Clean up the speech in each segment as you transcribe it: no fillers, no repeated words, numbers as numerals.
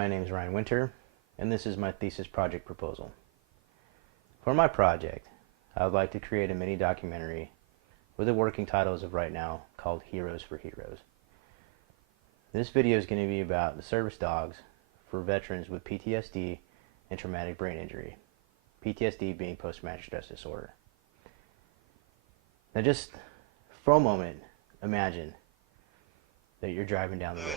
My name is Ryan Winter, and this is my thesis project proposal. For my project, I would like to create a mini documentary with a working title as of right now called Heroes for Heroes. This video is going to be about the service dogs for veterans with PTSD and traumatic brain injury. PTSD being post-traumatic stress disorder. Now just for a moment, imagine that you're driving down the road.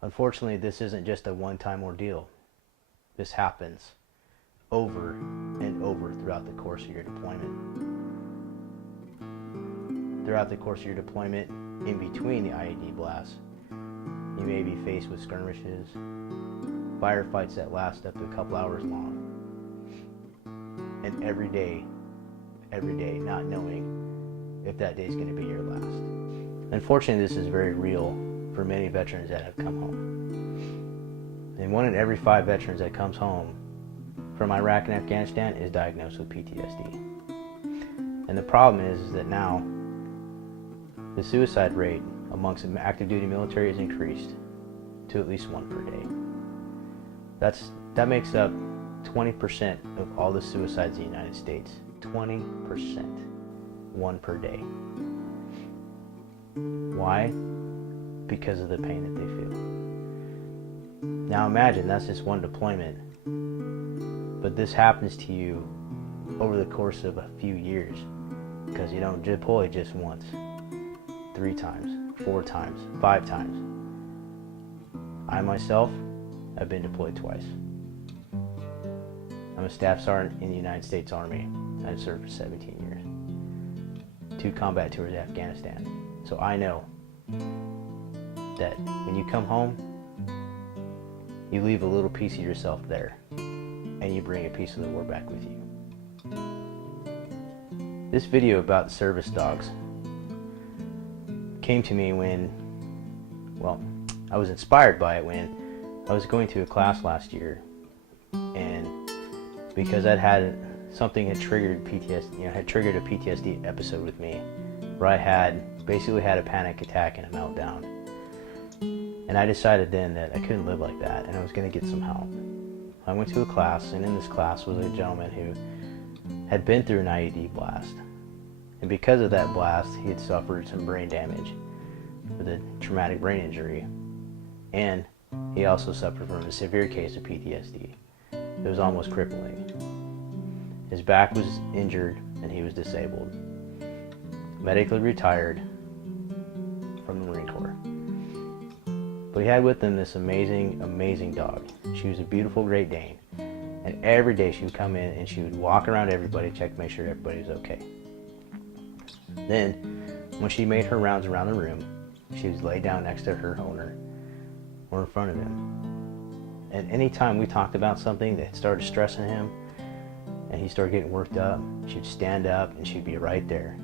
Unfortunately, this isn't just a one-time ordeal. This happens over and over throughout the course of your deployment. Throughout the course of your deployment, in between the IED blasts, you may be faced with skirmishes, firefights that last up to a couple hours long, and every day, not knowing if that day is going to be your last. Unfortunately, this is very real for many veterans that have come home. And 1 in every 5 veterans that comes home from Iraq and Afghanistan is diagnosed with PTSD. And the problem is that now the suicide rate amongst active duty military has increased to at least 1 per day. That makes up 20% of all the suicides in the United States. 20%. 1 per day. Why? Because of the pain that they feel. Now imagine that's just one deployment, but this happens to you over the course of a few years, because you don't deploy just once, 3 times, 4 times, 5 times. I myself have been deployed twice. I'm a staff sergeant in the United States Army. I've served for 17 years. 2 combat tours to Afghanistan. So I know that when you come home, you leave a little piece of yourself there, and you bring a piece of the war back with you. This video about service dogs came to me when, well, I was inspired by it when I was going to a class last year, and because something had triggered PTSD, had triggered a PTSD episode with me, where I basically had a panic attack and a meltdown. And I decided then that I couldn't live like that, and I was going to get some help. I went to a class, and in this class was a gentleman who had been through an IED blast. And because of that blast, he had suffered some brain damage with a traumatic brain injury. And he also suffered from a severe case of PTSD. It was almost crippling. His back was injured, and he was disabled. Medically retired from the Marine Corps. But he had with him this amazing, amazing dog. She was a beautiful Great Dane. And every day she would come in and she would walk around everybody, check to make sure everybody was okay. Then, when she made her rounds around the room, she would lay down next to her owner or in front of him. And anytime we talked about something that started stressing him and he started getting worked up, she'd stand up and she'd be right there.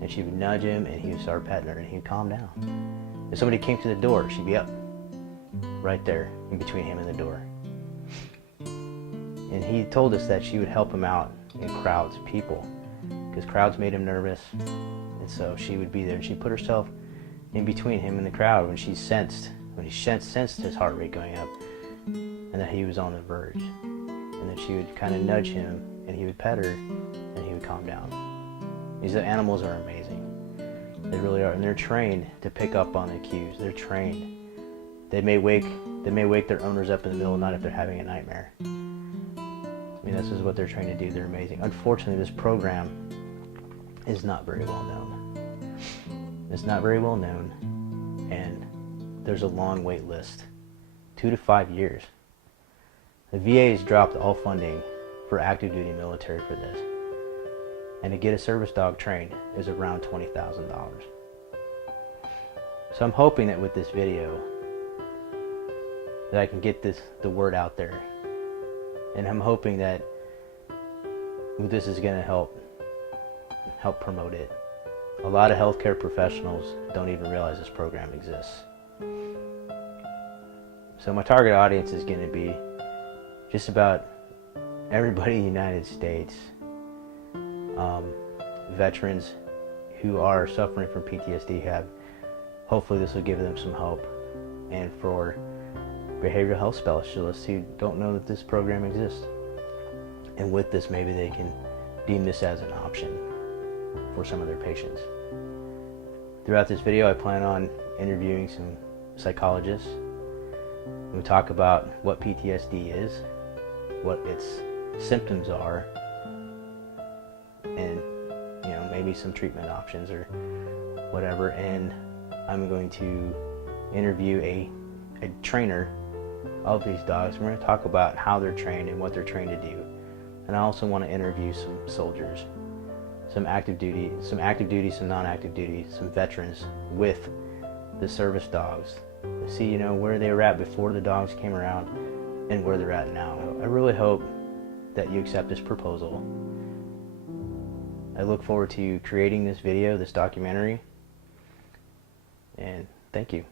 And she would nudge him and he would start petting her and he'd calm down. If somebody came to the door, she'd be up right there in between him and the door. And he told us that she would help him out in crowds of people, because crowds made him nervous. And so she would be there and she put herself in between him and the crowd when she sensed his heart rate going up and that he was on the verge. And then she would kind of nudge him and he would pet her and he would calm down. These animals are amazing. They really are, and they're trained to pick up on the cues. They're trained. They may wake their owners up in the middle of the night if they're having a nightmare. I mean, this is what they're trained to do. They're amazing. Unfortunately, this program is not very well known. It's not very well known, and there's a long wait list, 2 to 5 years. The VA has dropped all funding for active duty military for this. And to get a service dog trained is around $20,000. So I'm hoping that with this video that I can get the word out there. And I'm hoping that this is going to help promote it. A lot of healthcare professionals don't even realize this program exists. So my target audience is going to be just about everybody in the United States veterans who are suffering from PTSD have. Hopefully this will give them some hope. And for behavioral health specialists who don't know that this program exists, and with this maybe they can deem this as an option for some of their patients. Throughout this video I plan on interviewing some psychologists. We talk about what PTSD is, what its symptoms are, and maybe some treatment options or whatever. And I'm going to interview a trainer of these dogs. We're going to talk about how they're trained and what they're trained to do. And I also want to interview some soldiers, some active duty, some non-active duty, some veterans with the service dogs. See, where they were at before the dogs came around and where they're at now. I really hope that you accept this proposal. I look forward to creating this video, this documentary, and thank you.